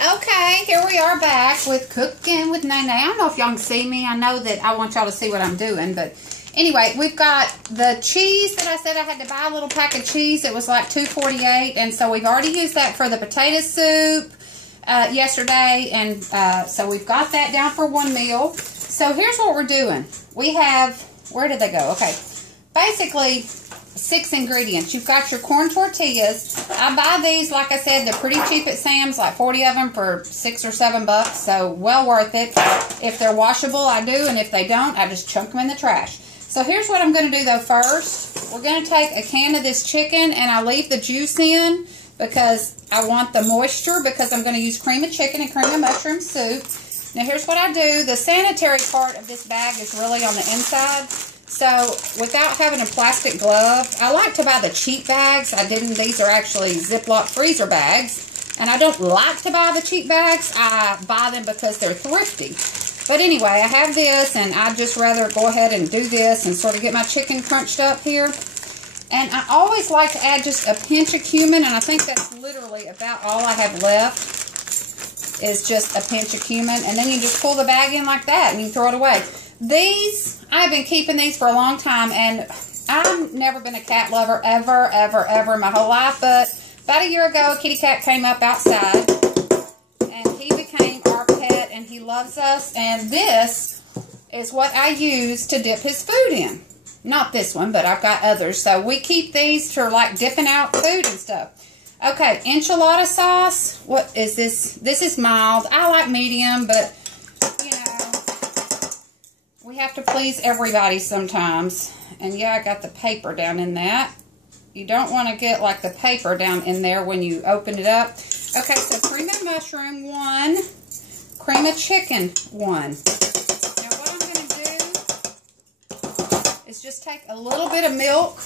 Okay, here we are back with Cooking with Nene. I don't know if y'all can see me. I know that I want y'all to see what I'm doing, but anyway, we've got the cheese that I said I had to buy a little pack of cheese. It was like $2.48, and so we've already used that for the potato soup yesterday, and so we've got that down for one meal. So here's what we're doing. We have, where did they go? Okay, basically 6 ingredients. You've got your corn tortillas. I buy these, like I said, they're pretty cheap at Sam's, like 40 of them for $6 or $7, so well worth it. If they're washable, I do, and if they don't, I just chunk them in the trash. So here's what I'm going to do though first. We're going to take a can of this chicken, and I leave the juice in because I want the moisture, because I'm going to use cream of chicken and cream of mushroom soup. Now here's what I do. The sanitary part of this bag is really on the inside. So, without having a plastic glove, I like to buy the cheap bags. These are actually Ziploc freezer bags. And I don't like to buy the cheap bags. I buy them because they're thrifty. But anyway, I have this, and I'd just rather go ahead and do this and sort of get my chicken crunched up here. And I always like to add just a pinch of cumin, and I think that's literally about all I have left is just a pinch of cumin. And then you just pull the bag in like that, and you throw it away. These, I've been keeping these for a long time, and I've never been a cat lover ever in my whole life, but about a year ago, a kitty cat came up outside, and he became our pet, and he loves us, and this is what I use to dip his food in. Not this one, but I've got others, so we keep these for, like, dipping out food and stuff. Okay, enchilada sauce. What is this? This is mild. I like medium, but we have to please everybody sometimes. And yeah, I got the paper down in that. You don't want to get like the paper down in there when you open it up. Okay, so cream of mushroom, 1. Cream of chicken, 1. Now what I'm going to do is just take a little bit of milk.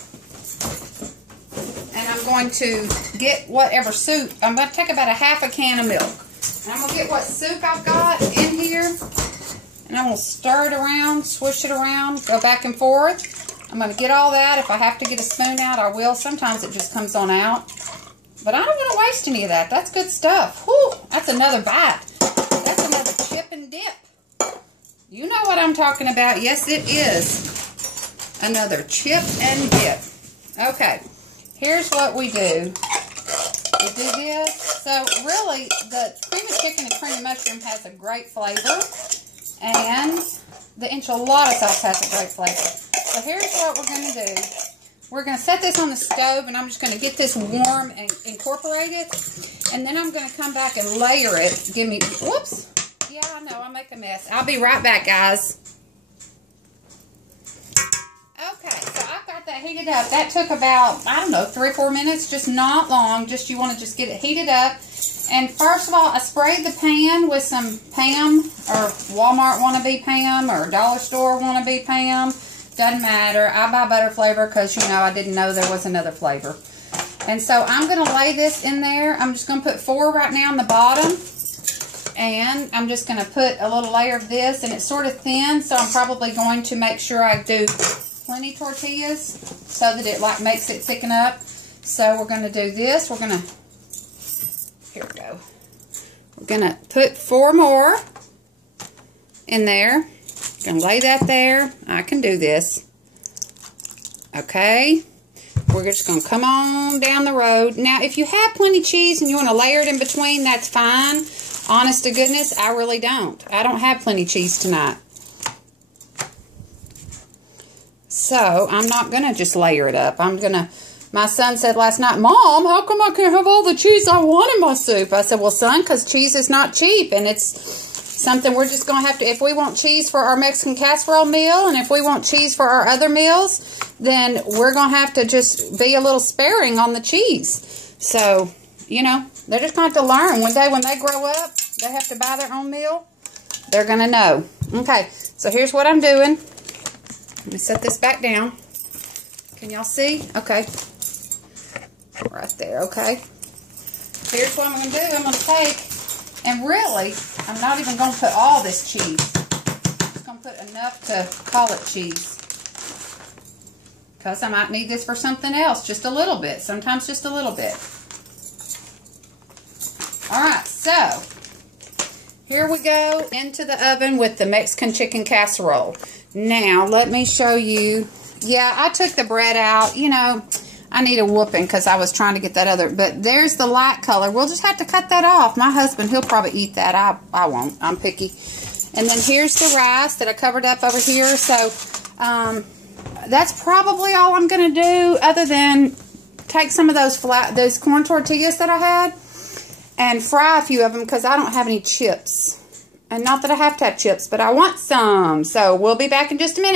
And I'm going to get whatever soup. I'm going to take about a half a can of milk. And I'm going to get what soup I've got in here. And I'm going to stir it around, swish it around, go back and forth. I'm going to get all that. If I have to get a spoon out, I will. Sometimes it just comes on out. But I don't want to waste any of that. That's good stuff. Whew, that's another bite. That's another chip and dip. You know what I'm talking about. Yes, it is. Another chip and dip. Okay, here's what we do. We do this. So, really, the cream of chicken and cream of mushroom has a great flavor. And the enchilada sauce has a great flavor. So here's what we're going to do. We're going to set this on the stove, and I'm just going to get this warm and incorporate it. And then I'm going to come back and layer it. Whoops. Yeah, I know, I make a mess. I'll be right back, guys. Okay, so I've got that heated up. That took about, I don't know, 3 or 4 minutes. Just not long. You want to just get it heated up. And first of all, I sprayed the pan with some Pam, or Walmart wannabe Pam, or Dollar Store wannabe Pam. Doesn't matter. I buy butter flavor because, I didn't know there was another flavor. And so I'm going to lay this in there. I'm just going to put 4 right now on the bottom. And I'm just going to put a little layer of this. And it's sort of thin, so I'm probably going to make sure I do plenty tortillas so that it makes it thicken up. So we're going to do this. We're going to... Here we go. We're going to put 4 more in there. Going to lay that there. I can do this. Okay. We're just going to come on down the road. Now, if you have plenty of cheese and you want to layer it in between, that's fine. Honest to goodness, I really don't. I don't have plenty of cheese tonight. So, I'm not going to just layer it up. My son said last night, Mom, how come I can't have all the cheese I want in my soup? I said, well, son, because cheese is not cheap, and it's something we're just going to have to, if we want cheese for our Mexican casserole meal, and if we want cheese for our other meals, then we're going to have to just be a little sparing on the cheese. So, they're just going to have to learn. One day when they grow up, they have to buy their own meal, they're going to know. Okay, so here's what I'm doing. Let me set this back down. Can y'all see? Okay. Right there, okay. Here's what I'm going to do. I'm going to take, and really, I'm not even going to put all this cheese. I'm just going to put enough to call it cheese. Because I might need this for something else, just a little bit. Sometimes just a little bit. Alright, so Here we go into the oven with the Mexican chicken casserole. Now, let me show you. Yeah, I took the bread out. You know, I need a whooping because I was trying to get that other. But there's the light color. We'll just have to cut that off. My husband, he'll probably eat that. I won't. I'm picky. And then here's the rice that I covered up over here. So, that's probably all I'm going to do other than take some of those corn tortillas that I had and fry a few of them because I don't have any chips. And not that I have to have chips, but I want some. So we'll be back in just a minute.